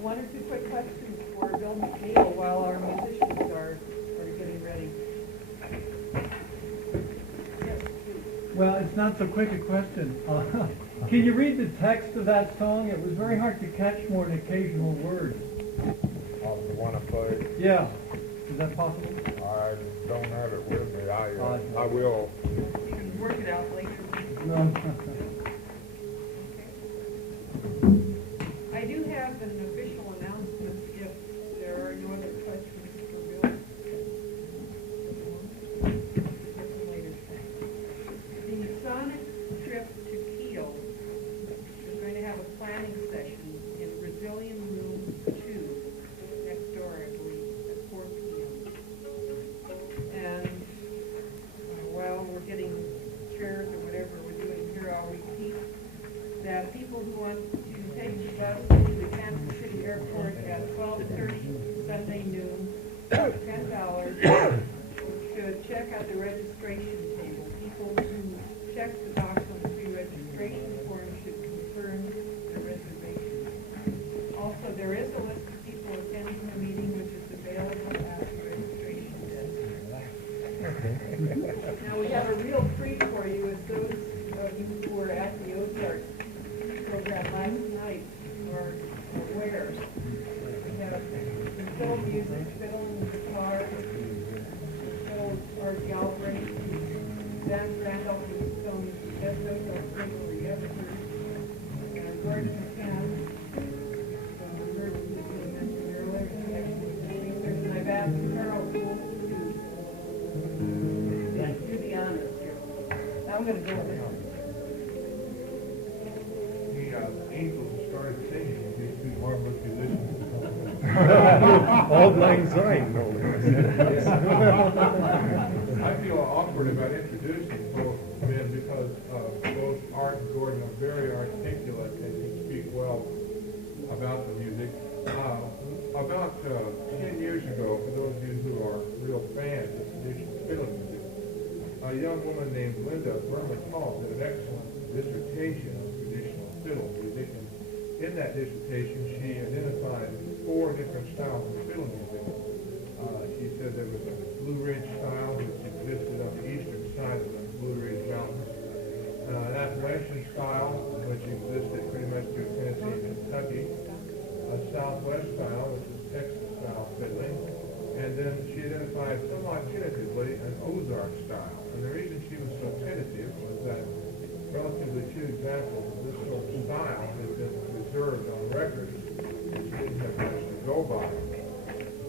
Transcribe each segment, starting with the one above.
one or two quick questions for Bill McNeil while our musicians are getting ready. Yes, please. Well, it's not so quick a question. Can you read the text of that song? It was very hard to catch more than occasional words. The one I played? Yeah. Is that possible? I don't have it with me. I will. You can work it out later. No. I do have an official announcement if there are no other questions for Bill. The Sonneck trip to Kiel is going to have a planning session in Brazilian Room 2 next door, I believe, at 4 p.m. And while we're getting chairs or whatever we're doing here, I'll repeat that people who want to take the bus to the Kansas City Airport at 12:30 Sunday noon, $10, should check out the registration table. People who check the box on the pre-registration form should confirm their reservations. Also, there is a list of people attending the meeting which is available at the registration desk. Now, we have a real treat for you as those of you who were at the Ozarks program last night are aware. We have fiddle music, fiddle and guitar, fiddle Art Galbraith, Dan Randolph and some Jessup or Gregory Everett, and Gordon McCann, who heard me mentioned earlier in connection with the speakers, and I've asked Carol Poole to do the honors here. Now I'm going to go with this. The Angels started singing these two marvelous musicians. Auld Lang Syne, no less. I feel awkward about introducing both men because both Art and Gordon are very articulate and can speak well about the music. About 10 years ago, for those of you who are real fans of traditional fiddle music, a young woman named Linda Berman-Hall did an excellent dissertation on traditional fiddle music, and in that dissertation she identified 4 different styles of fiddle music. She said there was a Blue Ridge style which existed on the eastern side of the Blue Ridge Mountains, an Appalachian style which existed pretty much through Tennessee and Kentucky, a Southwest style which is Texas style fiddling, and then she identified somewhat tentatively an Ozark style. And the reason she was so tentative was that relatively few examples of this sort of style had been preserved on records, and she didn't have much to go by.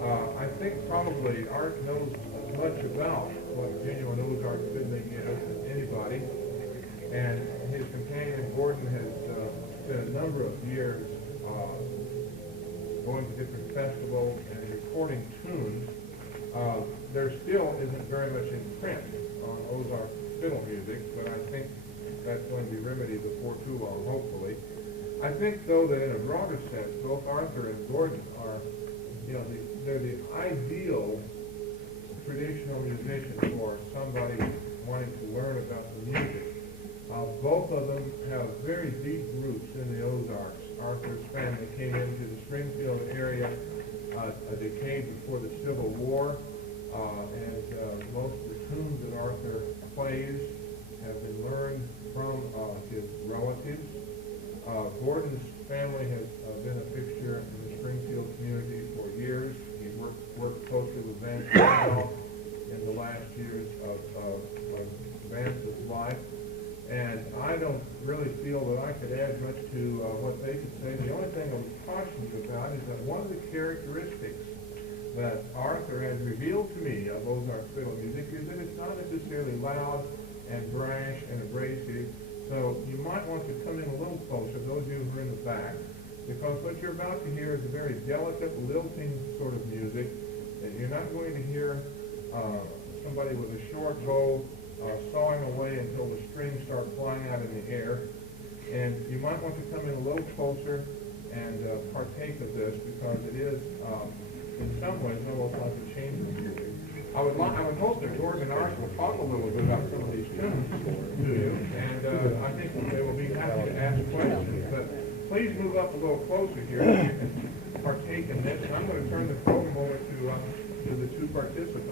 I think probably Art knows as much about what genuine Ozark fiddling is as anybody, and his companion Gordon has spent a number of years going to different festivals and recording tunes. There still isn't very much in print on Ozark fiddle music, but I think that's going to be remedied before too long, hopefully. I think, though, that in a broader sense, both Arthur and Gordon are, they're the ideal traditional musician for somebody wanting to learn about the music. Both of them have very deep roots in the Ozarks. Arthur's family came into the Springfield area a decade before the Civil War, and most of the tunes that Arthur plays have been learned from his relatives. Gordon's family has been a fixture in the Springfield community for years. He worked closely with Vance Randolph in the last years of Vance's life. And I don't really feel that I could add much to what they could say. The only thing I would caution you about is that one of the characteristics that Arthur has revealed to me of Ozark fiddle music is that it's not necessarily loud and brash and abrasive. So you might want to come in a little closer, those of you who are in the back, because what you're about to hear is a very delicate, lilting sort of music. And you're not going to hear somebody with a short bow sawing away until the strings start flying out in the air. And you might want to come in a little closer and partake of this, because it is, in some ways, almost like a chamber music. I would hope that Gordon and Art will talk a little bit about some of these tunes to you, and I think that they will be happy to ask questions. But please move up a little closer here so you can partake in this. And I'm going to turn the program over to the two participants.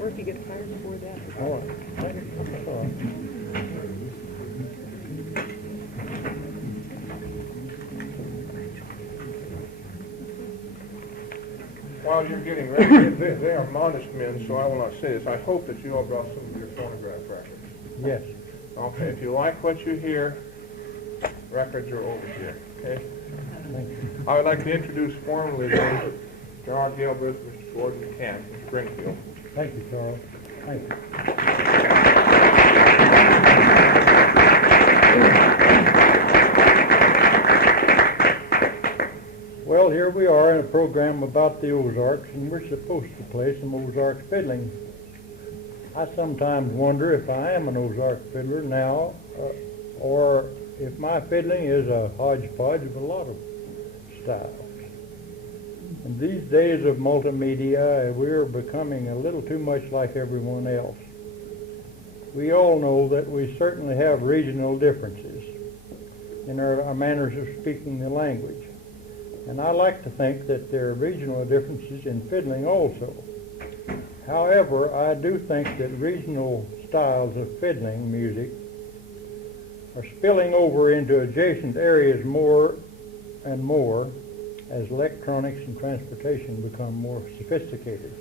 Or if you get tired before that. All right. While you're getting ready, they are modest men, so I will not say this. I hope that you all brought some of your phonograph records. Yes. Okay, if you like what you hear, records are over here, okay? Thank you. I would like to introduce formally Mr. Art Galbraith, Mr. Gordon McCann from Springfield. Thank you, Charles. Thank you. Well, here we are in a program about the Ozarks, and we're supposed to play some Ozarks fiddling. I sometimes wonder if I am an Ozark fiddler now, or if my fiddling is a hodgepodge of a lot of styles. In these days of multimedia, we're becoming a little too much like everyone else. We all know that we certainly have regional differences in our manners of speaking the language. And I like to think that there are regional differences in fiddling also. However, I do think that regional styles of fiddling music are spilling over into adjacent areas more and more as electronics and transportation become more sophisticated.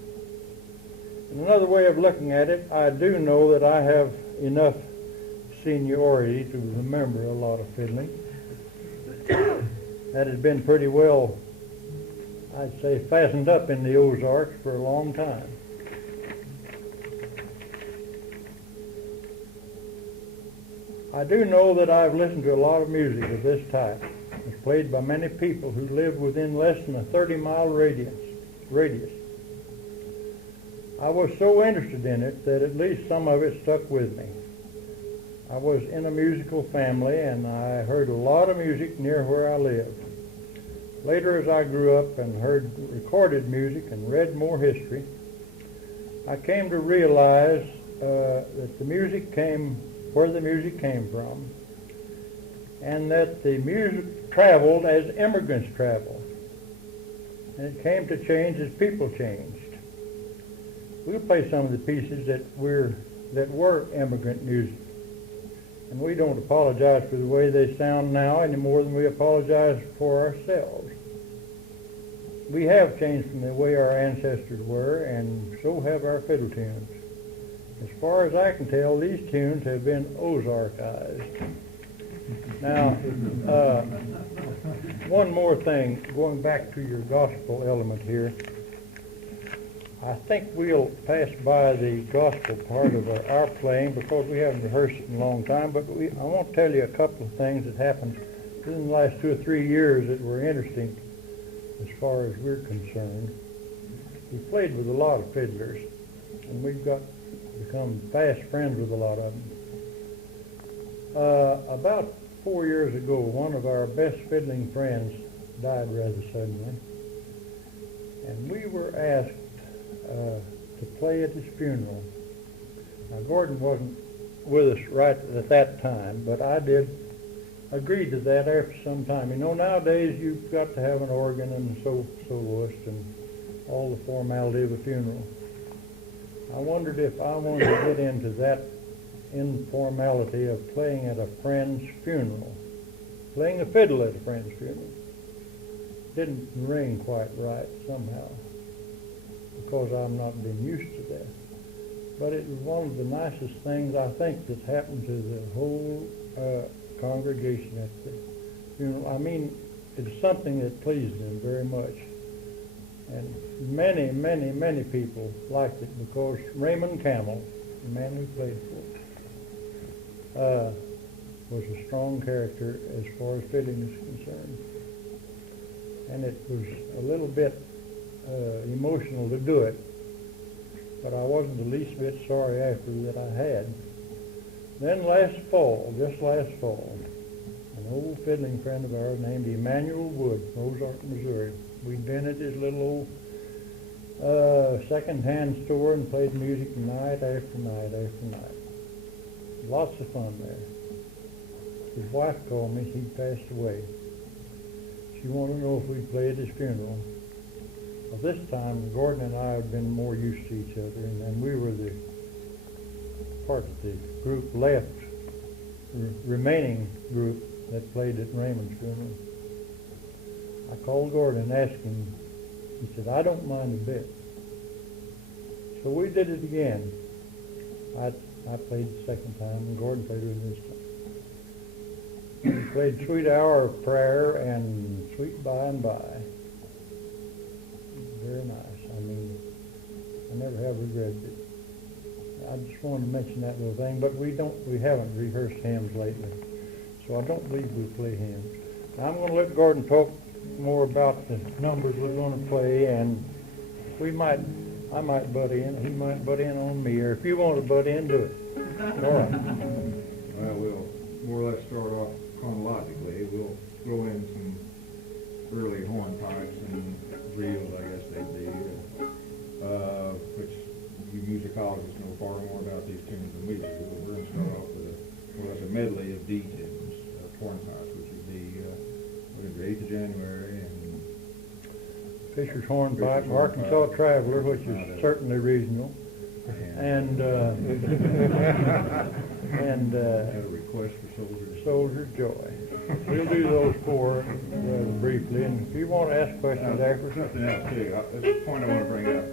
And another way of looking at it, I do know that I have enough seniority to remember a lot of fiddling. That has been pretty well, I'd say, fastened up in the Ozarks for a long time. I do know that I've listened to a lot of music of this type. It's played by many people who live within less than a 30-mile radius. I was so interested in it that at least some of it stuck with me. I was in a musical family, and I heard a lot of music near where I lived. Later, as I grew up and heard recorded music and read more history, I came to realize that the music came where the music came from, and that the music traveled as immigrants traveled, and it came to change as people changed. We'll play some of the pieces that were immigrant music, and we don't apologize for the way they sound now any more than we apologize for ourselves. We have changed from the way our ancestors were, and so have our fiddle tunes. As far as I can tell, these tunes have been Ozarkized. Now, one more thing, going back to your gospel element here. I think we'll pass by the gospel part of our playing because we haven't rehearsed it in a long time, but I want to tell you a couple of things that happened in the last 2 or 3 years that were interesting as far as we're concerned. We played with a lot of fiddlers, and we've become fast friends with a lot of them. About 4 years ago, one of our best fiddling friends died rather suddenly, and we were asked to play at his funeral. Now, Gordon wasn't with us right at that time, but I did agree to that after some time. You know, nowadays you've got to have an organ and soloist and all the formality of a funeral. I wondered if I wanted to get into that informality of playing at a friend's funeral, playing a fiddle at a friend's funeral. Didn't ring quite right somehow, because I've not been used to that. But it was one of the nicest things I think that's happened to the whole congregation at the funeral. I mean, it's something that pleased them very much. And many, many, many people liked it because Raymond Camel, the man who played for it, was a strong character as far as fiddling is concerned. And it was a little bit emotional to do it, but I wasn't the least bit sorry after that I had. Then just last fall, and an old fiddling friend of ours named Emmanuel Wood from Ozark, Missouri. We'd been at his little old second-hand store and played music night after night after night. Lots of fun there. His wife called me. He'd passed away. She wanted to know if we'd play at his funeral. Well, this time, Gordon and I had been more used to each other, and we were the part of the group left, remaining group that played at Raymond's funeral. I called Gordon and asked him. He said, I don't mind a bit. So we did it again. I played the second time, and Gordon played with me this time. We played Sweet Hour of Prayer and Sweet By and By. Very nice. I mean, I never have regretted it. I just wanted to mention that little thing, but we haven't rehearsed hymns lately, so I don't believe we play hymns. Now I'm going to let Gordon talk more about the numbers we're going to play, and I might butt in, he might butt in on me, or if you want to butt in, do it. All right. Well, we'll more or less start off chronologically. We'll throw in some early hornpipes and reels, I guess they'd be, which you musicologists know far more about these tunes than we do. But we're going to start off with a medley of D tunes, hornpipes, which would be 8th of January and Fisher's Hornpipe, Arkansas Traveler, which is certainly regional, and had a request for Soldier's Joy. We'll do those four briefly, and if you want to ask questions after. Something else too. That's a point I want to bring up.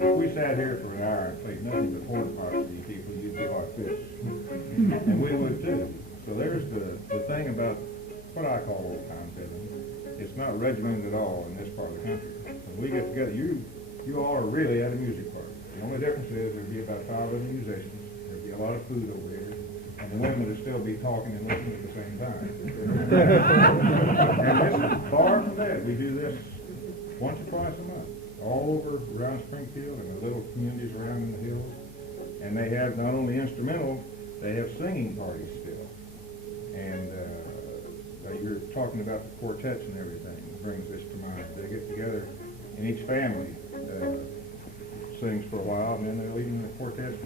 If we sat here for an hour and played nothing but hornpipes to these people, you'd be like this, and we would too. So there's the thing about what I call old time fiddling. It's not regimented at all in this part of the country. When we get together, you all are really at a music party. The only difference is there'd be about 5 other musicians. There'd be a lot of food over here. And the women would still be talking and listening at the same time. And this, far from that, we do this once or twice a month, all over around Springfield and the little communities around in the hills. And they have not only instrumental, they have singing parties still. And you're talking about the quartets and everything. It brings this to mind. They get together, and each family sings for a while, and then they'll even the quartets,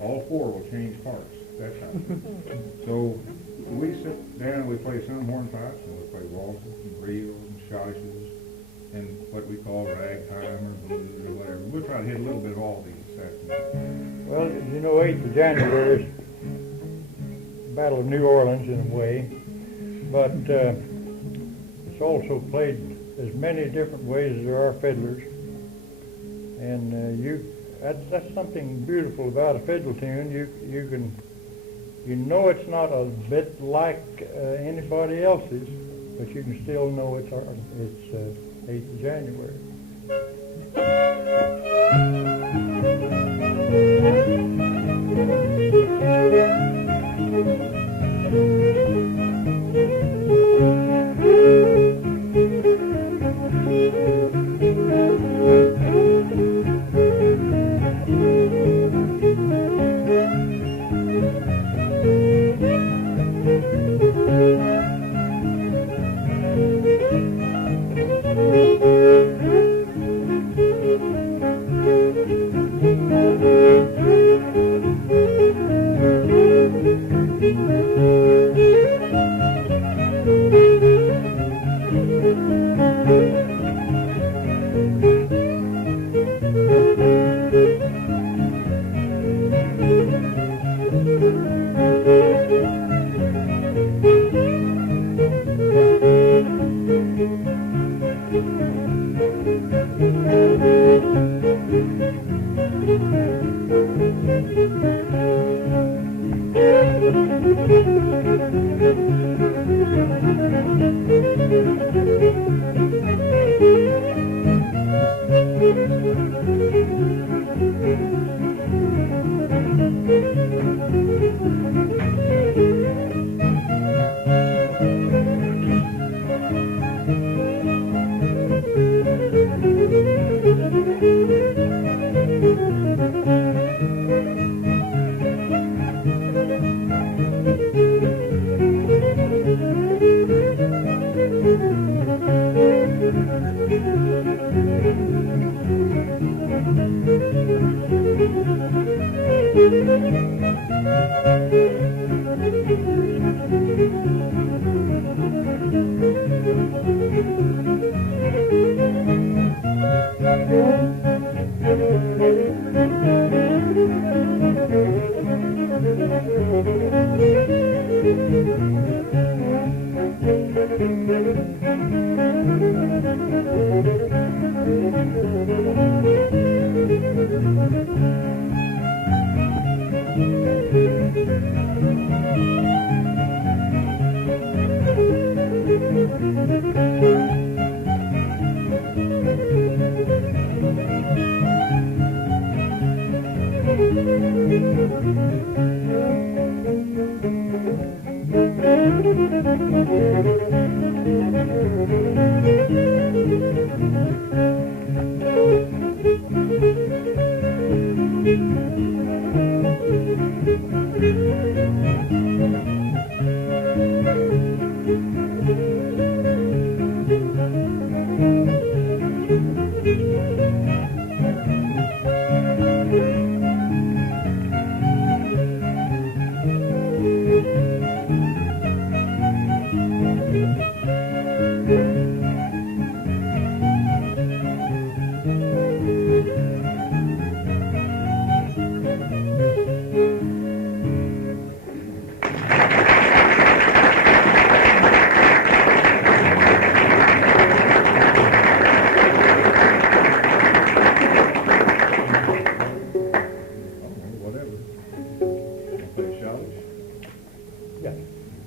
all 4 will change parts. That's how. So we sit down and we play some hornpipes, and we play waltzes and reels and schottisches and what we call ragtime or blues or whatever. We'll try to hit a little bit of all these this afternoon. Well, you know, 8th of January is Battle of New Orleans in a way, but it's also played as many different ways as there are fiddlers, and that's something beautiful about a fiddle tune. You know it's not a bit like anybody else's, but you can still know it's 8th of January.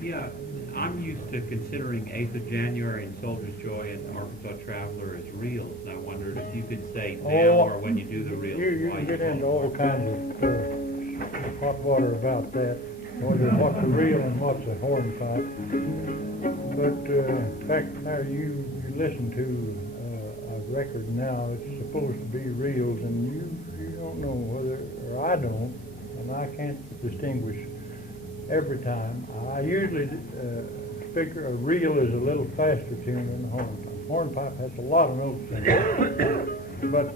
Yeah, I'm used to considering 8th of January and Soldier's Joy and Arkansas Traveler as reels, and I wondered if you could say now or when you do the reels. You can get into all kinds of hot water about that, what's a reel and what's a hornpipe. But in fact, now you listen to a record now, it's supposed to be reels, and you don't know whether, or I don't, and I can't distinguish every time. I usually figure a reel is a little faster tune than the hornpipe. Hornpipe has a lot of notes in it, but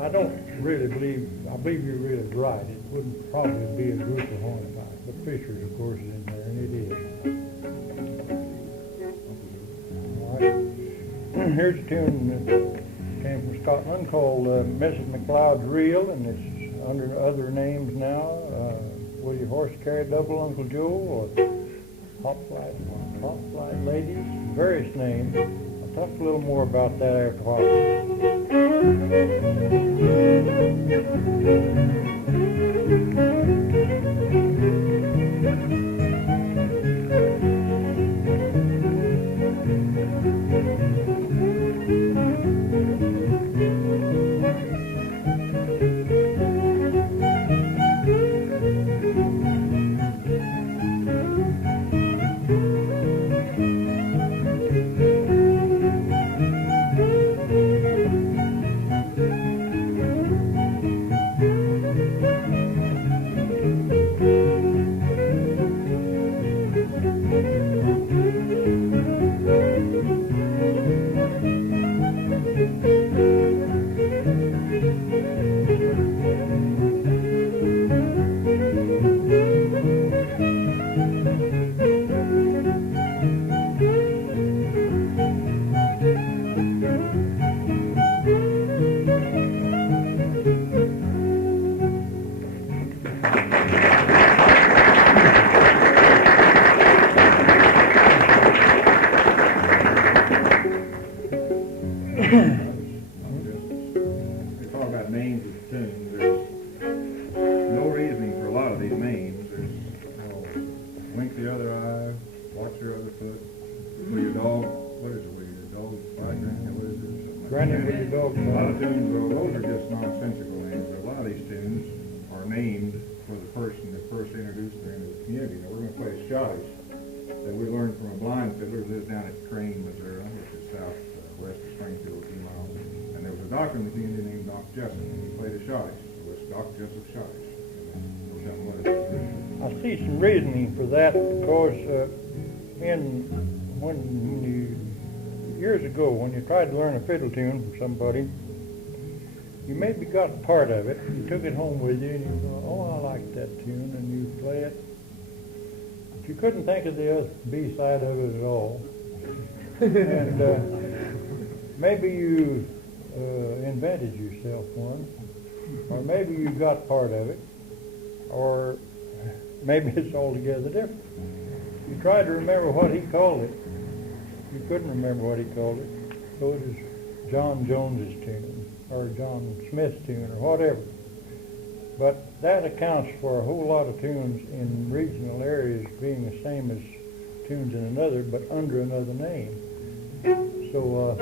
I don't really believe, I believe you're really right. It wouldn't probably be a group of hornpipes, but Fisher's, of course, is in there, and it is. All right. Here's a tune that came from Scotland called Mrs. McLeod's Reel, and it's under other names now. Will Your Horse Carry Double, Uncle Joe, or Hop Flight Ladies, various names. I'll talk a little more about that after a Schottische that we learned from a blind fiddler who lives down at Crane, Missouri, which is southwest of Springfield, a few miles. And there was a doctor in the community named Dr. Jessup, and he played a Schottische. So it's Dr. Jessup Schottische. I see some reasoning for that because years ago when you tried to learn a fiddle tune from somebody, you maybe got part of it, you took it home with you, and you thought, oh, I like write that tune and you play it. But you couldn't think of the other B side of it at all. And maybe you invented yourself one, or maybe you got part of it, or maybe it's altogether different. You tried to remember what he called it. You couldn't remember what he called it, so it is John Jones's tune, or John Smith's tune, or whatever. But that accounts for a whole lot of tunes in regional areas being the same as tunes in another, but under another name. So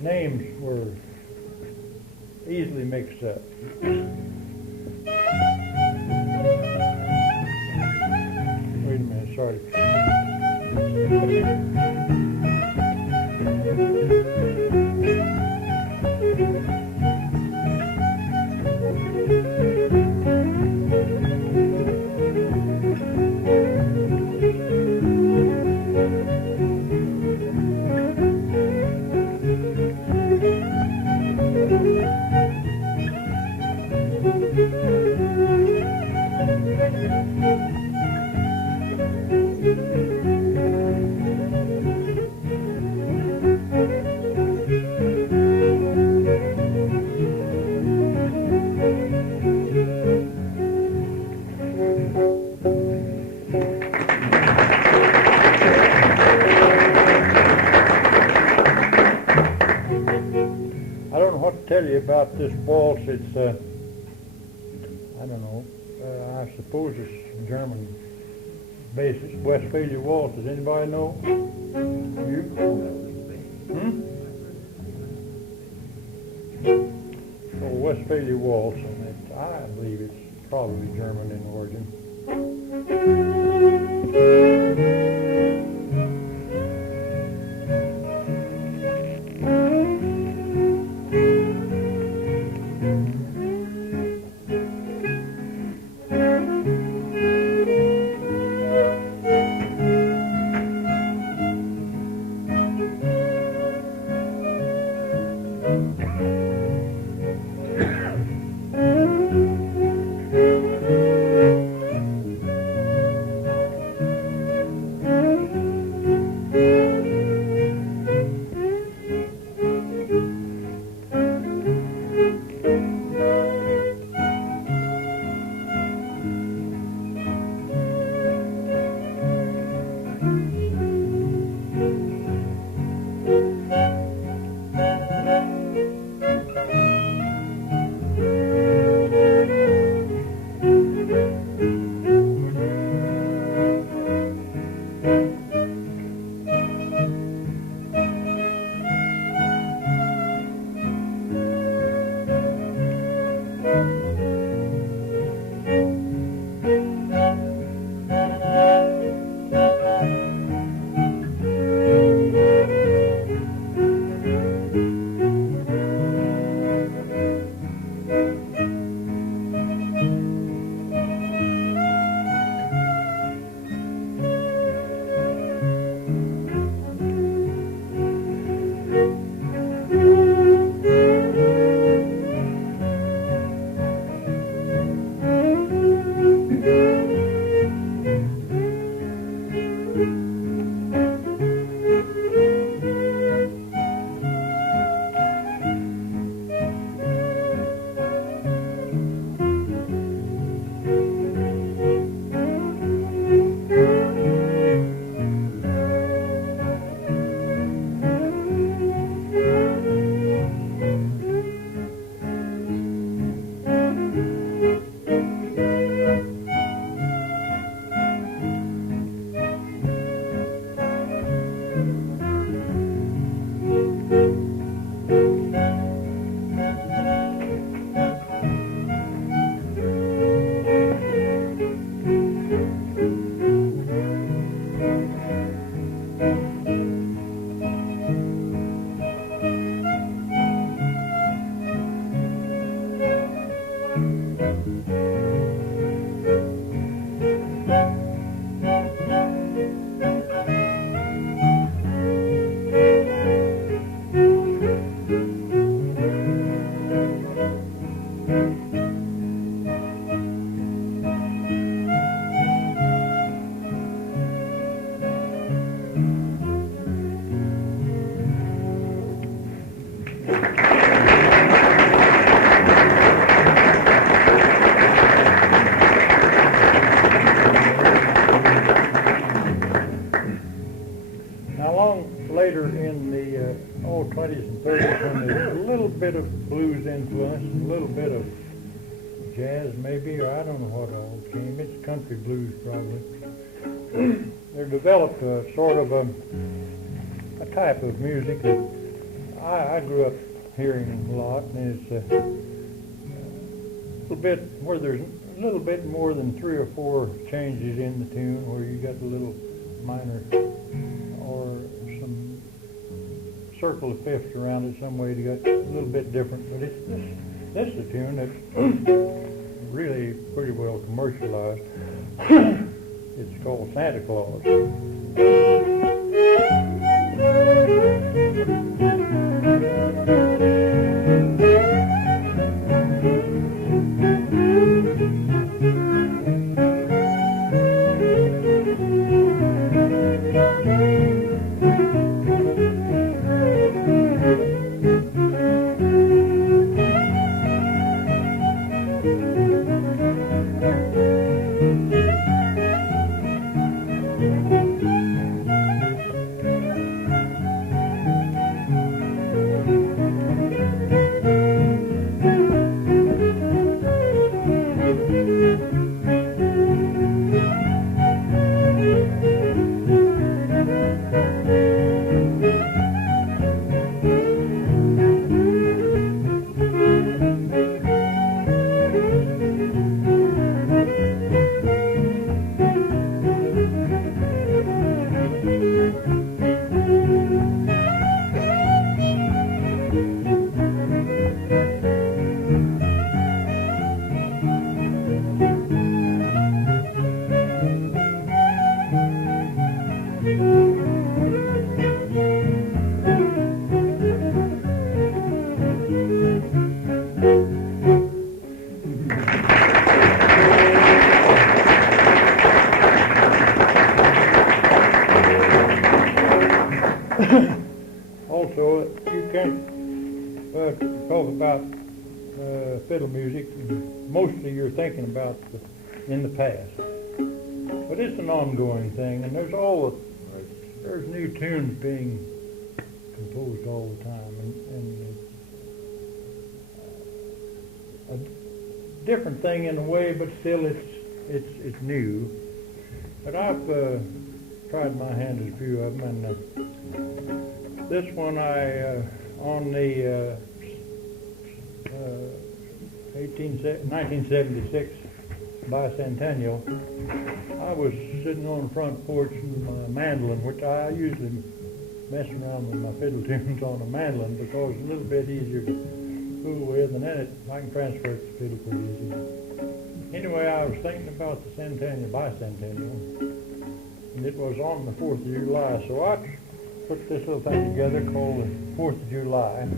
names were easily mixed up. Wait a minute, sorry. Tell you about this waltz. It's I don't know, I suppose it's German basis. Westphalia Waltz. Does anybody know? You? So Westphalia Waltz, and I believe it's probably German in origin. Now, along later in the 20s and 30s, when there's a little bit of blues influence, a little bit of jazz maybe, or I don't know what all came. It's country blues probably. There developed a sort of a type of music that I grew up hearing a lot, and it's a little bit where there's a little bit more than 3 or 4 changes in the tune, where you got a little minor or some circle of fifths around it some way. You got a little bit different, but it's this is a tune that's really pretty well commercialized. It's called Santa Claus. Also, you can't talk about fiddle music, mostly you're thinking about in the past. But it's an ongoing thing, and there's new tunes being composed all the time, and a different thing in a way, but still it's new. But I've tried my hand at a few of them, and this one on the 1976 bicentennial, I was sitting on the front porch with my mandolin, which I usually mess around with my fiddle tunes on a mandolin because it's a little bit easier to fool with, and then I can transfer it to fiddle pretty easy. Anyway, I was thinking about the bicentennial, and it was on the 4th of July, so I put this little thing together called the 4th of July.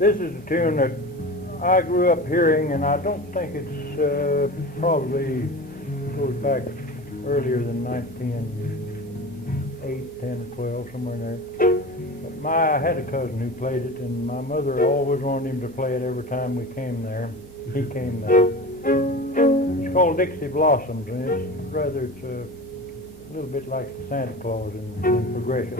this is a tune that I grew up hearing, and I don't think it's probably goes back earlier than 1908, 10, 12, somewhere in there. But I had a cousin who played it, and my mother always wanted him to play it every time we came there. He came there. It's called Dixie Blossoms, and it's a little bit like Santa Claus in progression.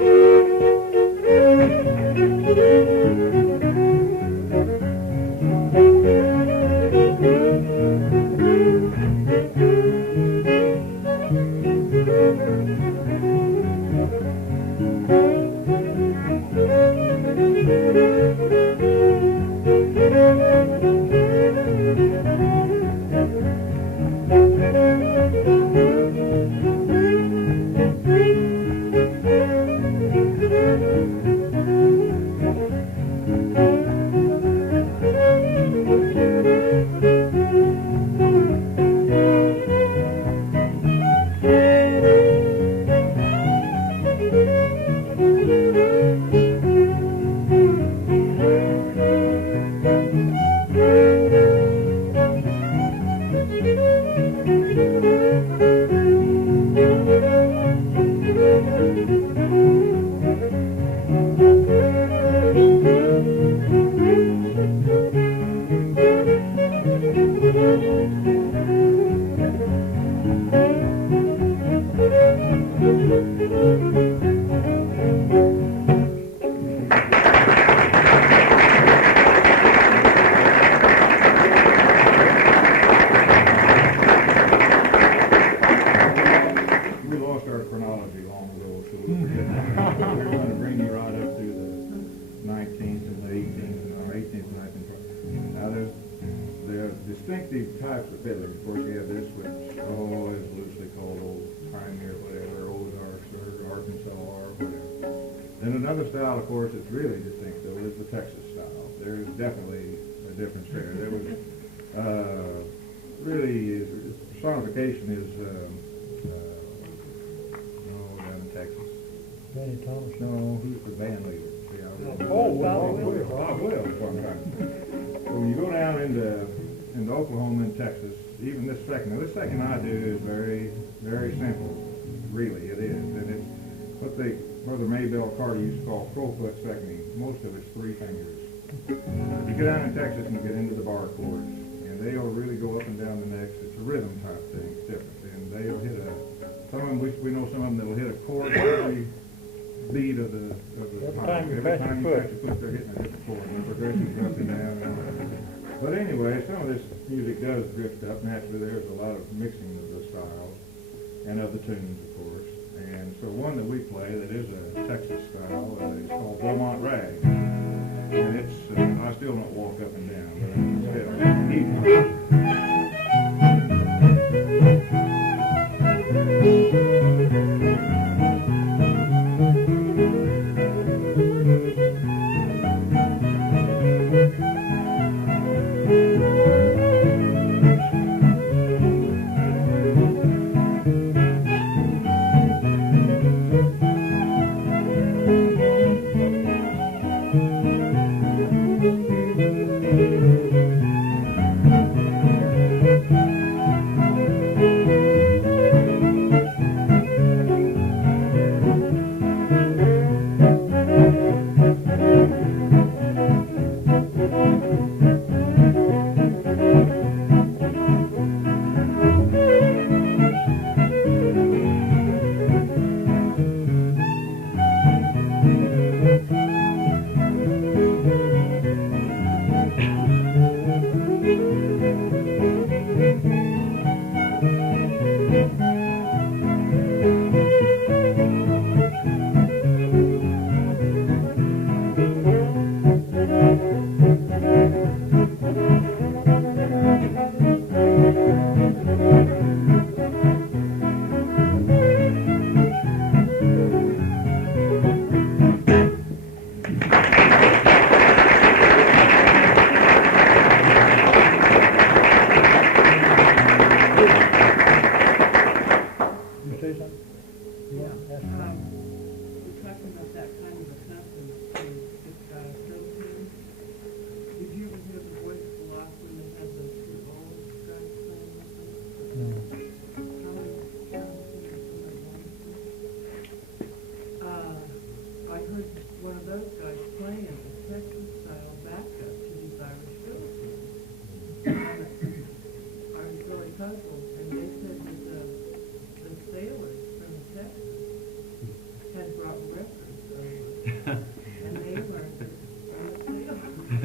Types of fiddling. Of course, you have this, which is loosely called old timey or whatever, Ozarks or Arkansas or whatever. Then another style, of course, that's really distinct, though, is the Texas style. There's definitely a difference there. There was personification is down in Texas. Benny Thomas. No, who's the band leader? Bob Wills. Bob Wills. So when you go down into Oklahoma and Texas, even this second I do is very, very simple. Really, it is. And it's what Brother Maybelle Carter used to call crowfoot seconding. Most of it's 3 fingers. You get down in Texas and you get into the bar chords, and they'll really go up and down the necks. It's a rhythm type thing. It's different. And they'll hit some of them, we know some of them that'll hit a chord every beat of the time. Every time you touch your foot, they're hitting a different chord. And the progressions up and down. But anyway, some of this music does drift up. Naturally, there's a lot of mixing of the styles and of the tunes, of course. And so one that we play that is a Texas style is called Beaumont Rag. And it's, I still don't walk up and down, but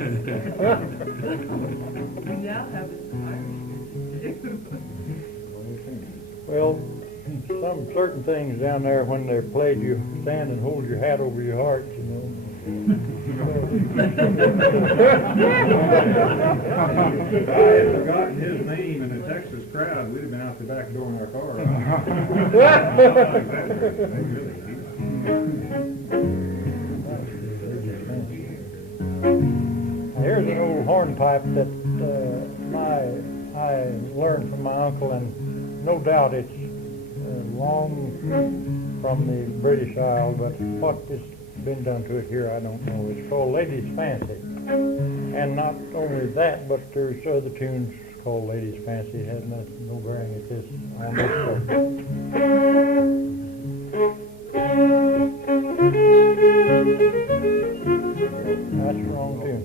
We now have this Irish music too. Well, some certain things down there, when they're played, you stand and hold your hat over your heart, you know. If I had forgotten his name in a Texas crowd, we'd have been out the back door in our car. Here's an old hornpipe that I learned from my uncle, and no doubt it's long from the British Isle, but what has been done to it here, I don't know. It's called Lady's Fancy. And not only that, but there's other tunes called Lady's Fancy. It has no bearing at this on this That's the wrong tune.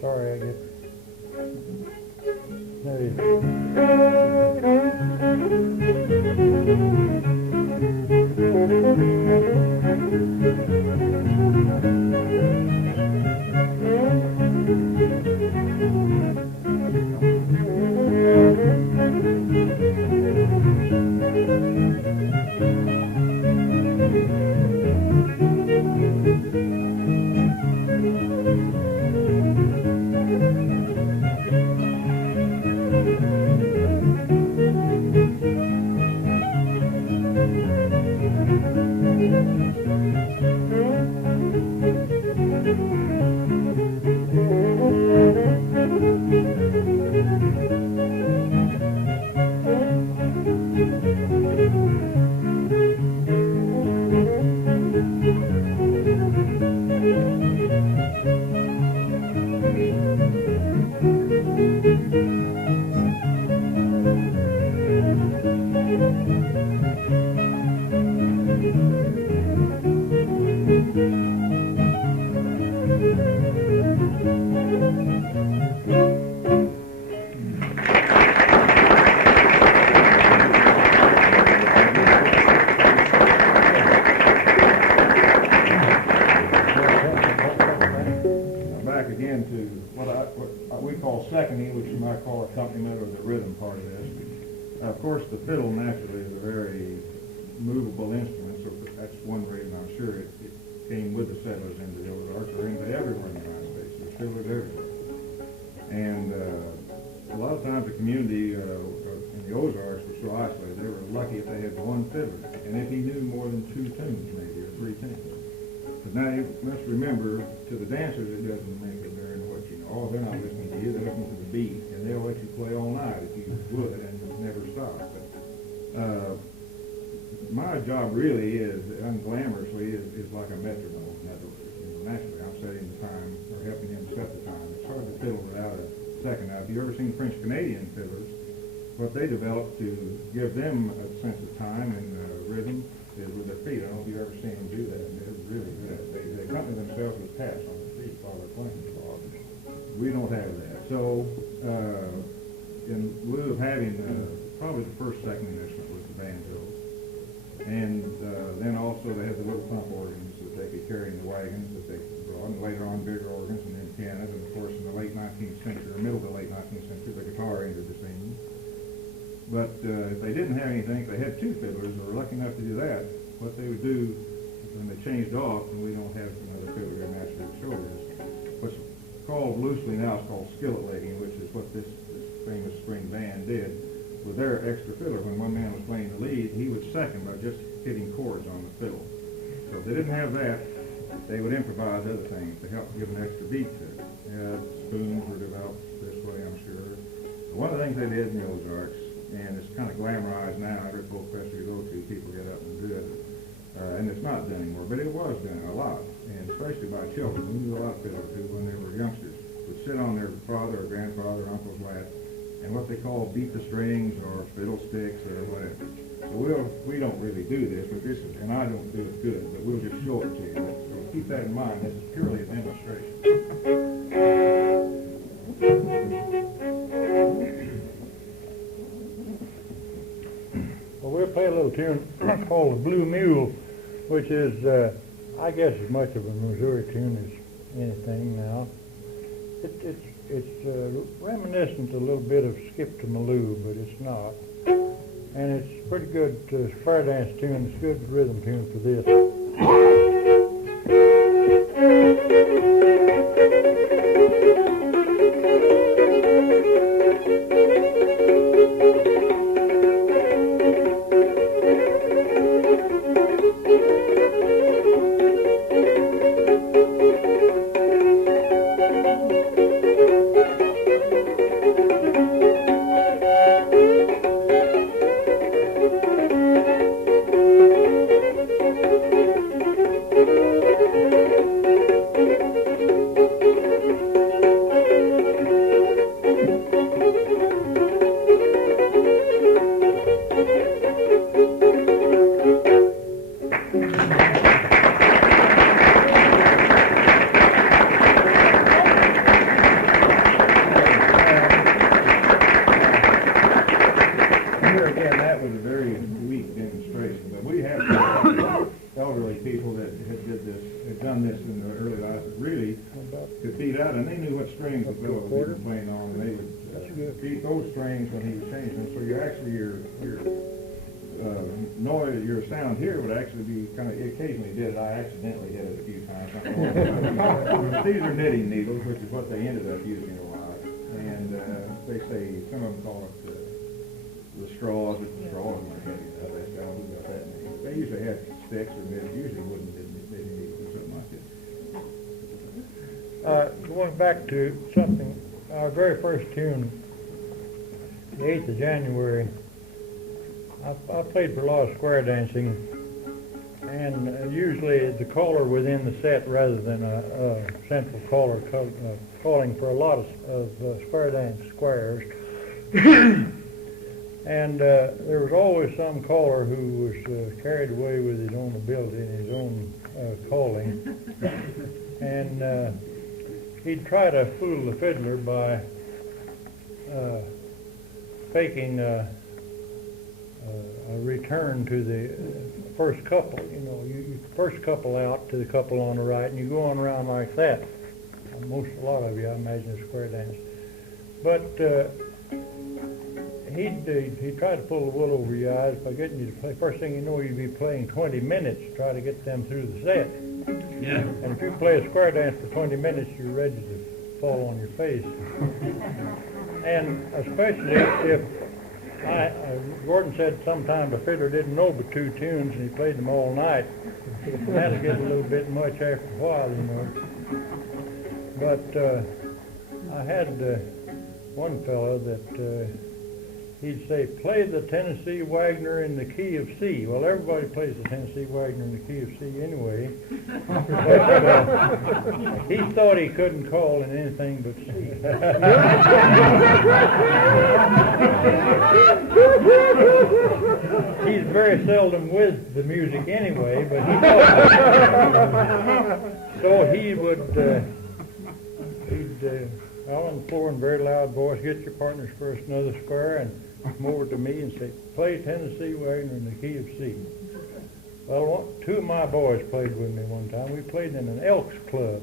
Sorry, I get. There you go. Accompaniment or the rhythm part of this. Of course, the fiddle naturally is a very movable instrument, so that's one reason I'm sure it came with the settlers into the Ozarks or into everywhere in the United States. There's fiddlers everywhere. And a lot of times the community in the Ozarks was so isolated, they were lucky if they had one fiddler, and if he knew more than 2 tunes maybe, or 3 tunes. But now you must remember, to the dancers it doesn't make a bearing what you know. Oh, they're not listening to you, they're listening to the beat, and they'll let you play all night if you would, and never stop. But my job really is, unglamorously, is like a metronome. In other words, naturally, I'm setting the time, or helping him set the time. It's hard to fiddle without a second. Now, if you've ever seen French-Canadian fiddlers, what they develop to give them a sense of time and rhythm is with their feet. I don't know if you've ever seen them do that. They're really good. They accompany themselves with taps on their feet while they're playing. We don't have that. So, in lieu of having probably the first second instrument was the banjo, and then also they had the little thump organs that they could carry in the wagons that they brought, and later on bigger organs, and then pianos, and of course in the late 19th century, or middle of the late 19th century, the guitar entered the scene. But if they didn't have anything, if they had 2 fiddlers, or were lucky enough to do that, what they would do when they changed off, and we don't have another fiddler here naturally to show this, what's called loosely now, it's called skillet legging, which is what this famous spring band did with their extra fiddler. When one man was playing the lead, he would second by just hitting chords on the fiddle. So if they didn't have that, they would improvise other things to help give an extra beat to it. Spoons were developed this way, I'm sure. But one of the things they did in the Ozarks, and it's kind of glamorized now, every folk festival you go to, people get up and do it. And it's not done anymore, but it was done a lot, and especially by children. We knew a lot of fiddlers who, when they were youngsters, would sit on their father or grandfather or uncle's lap and what they call beat the strings or fiddlesticks or whatever. So we don't really do this, but this is, and I don't do it good, but we'll just show it to you. So keep that in mind. This is purely a demonstration. Well, we'll play a little tune called The Blue Mule. which is, I guess, as much of a Missouri tune as anything now. It's reminiscent a little bit of Skip to Maloo, but it's not. And it's a pretty good square dance tune. It's a good rhythm tune for this. Your sound here would actually be kind of, occasionally did it, I accidentally hit it a few times. These are knitting needles, which is what they ended up using a lot. And they say, some of them call it the straws, but the straws are heavy enough. They say, oh, who got that name? They usually had sticks or knitting, usually wooden knitting needles or something like that. Going back to something, our very first tune, the 8th of January, I played for a lot of square dancing, and usually the caller within the set rather than a central caller calling for a lot of square dance squares. And there was always some caller who was carried away with his own ability and his own calling. And he'd try to fool the fiddler by faking a return to the first couple. You know, you first couple out to the couple on the right, and you go on around like that. A lot of you, I imagine, a square dance. But he'd try to pull the wool over your eyes by getting you to play. First thing you know, you'd be playing 20 minutes to try to get them through the set. Yeah. And if you play a square dance for 20 minutes, you're ready to fall on your face. And especially if Gordon said sometimes a fiddler didn't know but 2 tunes and he played them all night. That'll get a little bit much after a while, you know. But I had one fellow that he'd say, play the Tennessee Wagner in the key of C. Well, everybody plays the Tennessee Wagner in the key of C anyway. But he thought he couldn't call in anything but C. He's very seldom with the music anyway, but he thought so he would, he'd out on the floor in a very loud voice, get your partners first another square, and come over to me and say, play Tennessee Wagner in the key of C. Well, 2 of my boys played with me one time. We played in an Elks Club,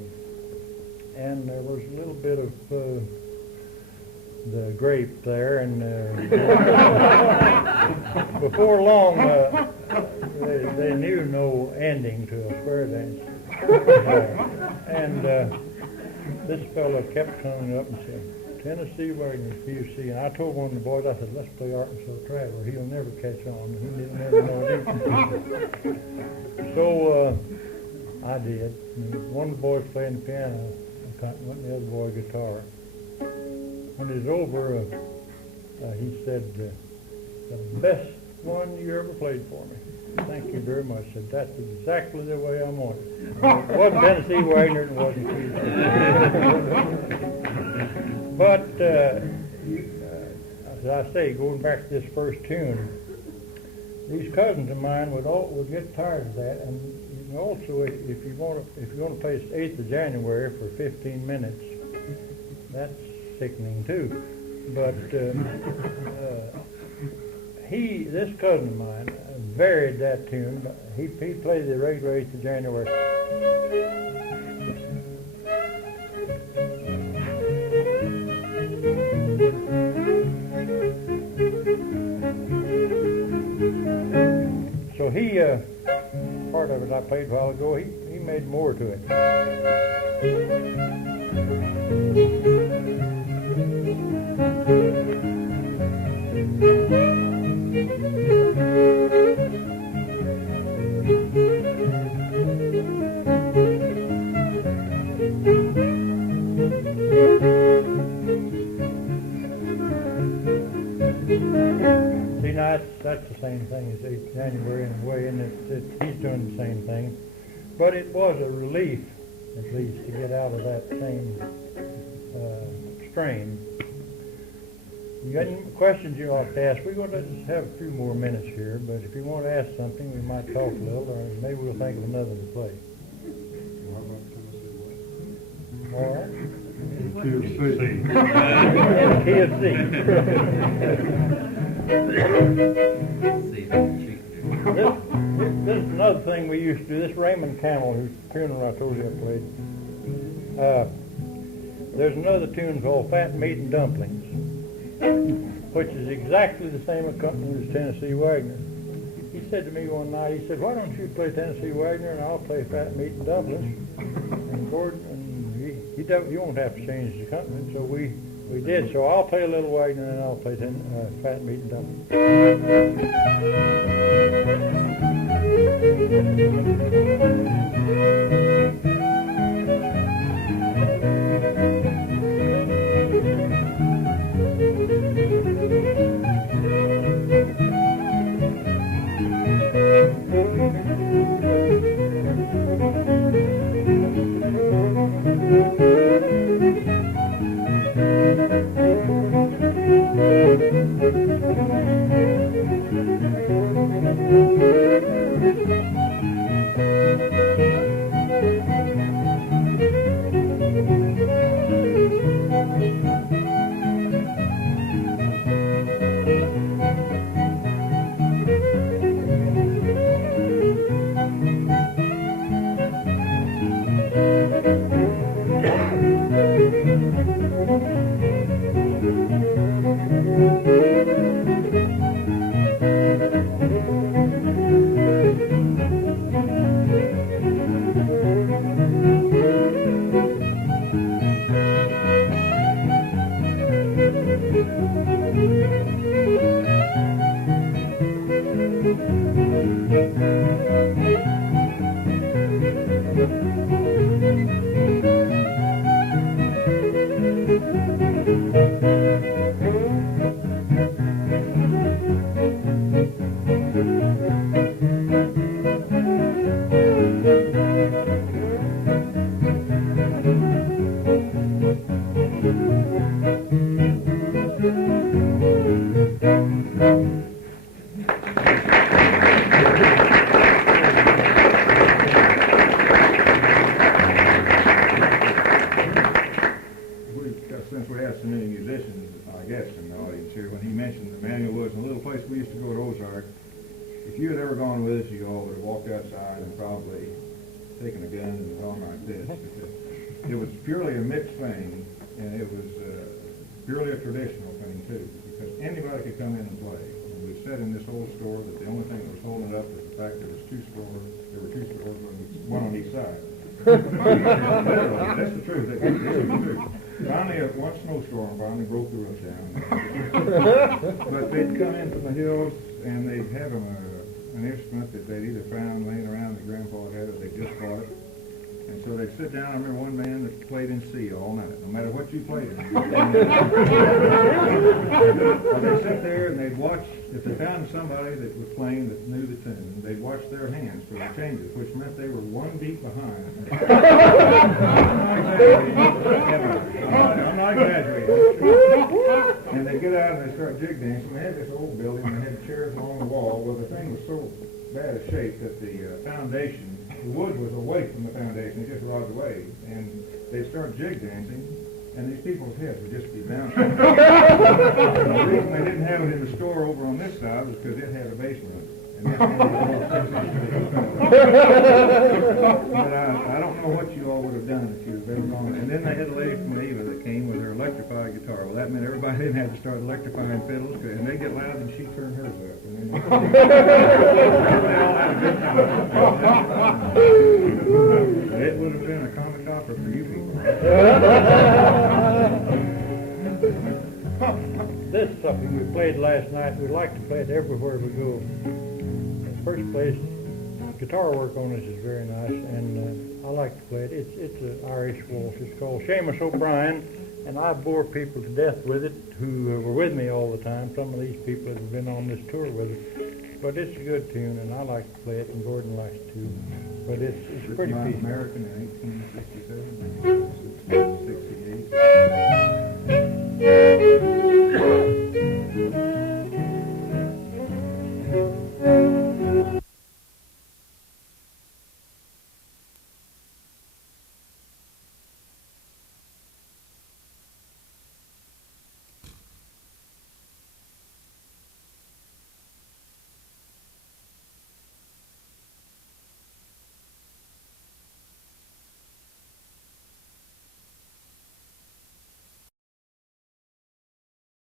and there was a little bit of the grape there, and before long they knew no ending to a square dance. And this fellow kept coming up and said, Tennessee Wagner, QC. And I told one of the boys, I said, let's play Arkansas Traveler. He'll never catch on. He'll never know it. So I did. And one of the boys playing the piano, and the other boy guitar. When it was over, he said, the best one you ever played for me. Thank you very much. I said, that's exactly the way I want it. It wasn't Tennessee Wagner, it wasn't QC. But, as I say, going back to this first tune, these cousins of mine would get tired of that. And also, if you're going to play 8th of January for 15 minutes, that's sickening too. But this cousin of mine varied that tune. He played the regular 8th of January. So he, part of it I played a while ago, he made more to it. See, now that's the same thing as 8th January in a way, and he's doing the same thing. But it was a relief, at least, to get out of that same strain. You got any questions you'd like to ask? We're going to just have a few more minutes here, but if you want to ask something, we might talk a little, or maybe we'll think of another to play. All right. KFC. This is another thing we used to do. This Raymond Camel, whose funeral I told you I played. There's another tune called Fat Meat and Dumplings, which is exactly the same accompaniment as Tennessee Wagner. He said to me one night, he said, "Why don't you play Tennessee Wagner and I'll play Fat Meat and Dumplings?" And Gordon, you won't have to change the accompaniment, so we did. So I'll play a little Wagner and I'll play Fat Meat and Dumplings. If you had ever gone with us, you all would have walked outside and probably taken a gun and gone like this. It was purely a mixed thing, and it was purely a traditional thing too, because anybody could come in and play. And we said in this whole store that the only thing that was holding it up was the fact that there were two stores, one on each side. Literally, that's the truth. This is the truth. Finally, one snowstorm finally broke the roof down. But they'd come in from the hills, and they'd have an instrument that they'd either found laying around that Grandpa had, or they just bought it. And so they'd sit down. I remember one man that played in C all night, no matter what you played. Well, they'd sit there and they'd watch. If they found somebody that was playing that knew the tune, they'd watch their hands for the changes, which meant they were one beat behind. I'm not exaggerating. And they'd get out and they'd start jig dancing. They had this old building and they had chairs along the wall. Well, the thing was so bad a shape that the foundation, the wood was away from the foundation. It just rotted away. And they'd start jig dancing. and these people's heads would just be bouncing. The reason they didn't have it in the store over on this side was because it had a basement. And this one was but I don't know what you all would have done if you had ever gone. And then they had a lady from Ava that came with her electrified guitar. Well, that meant everybody didn't have to start electrifying fiddles, and they get loud, and she turned hers up. And then they all had a good time. It would have been a comic opera for you people. This is something we played last night. We like to play it everywhere we go. First place, guitar work on this is very nice, and I like to play it. It's an Irish waltz. It's called Seamus O'Brien, and I bore people to death with it who were with me all the time. Some of these people that have been on this tour with us. But it's a good tune, and I like to play it, and Gordon likes it too. But it's pretty peaceful. American in 1867, 68.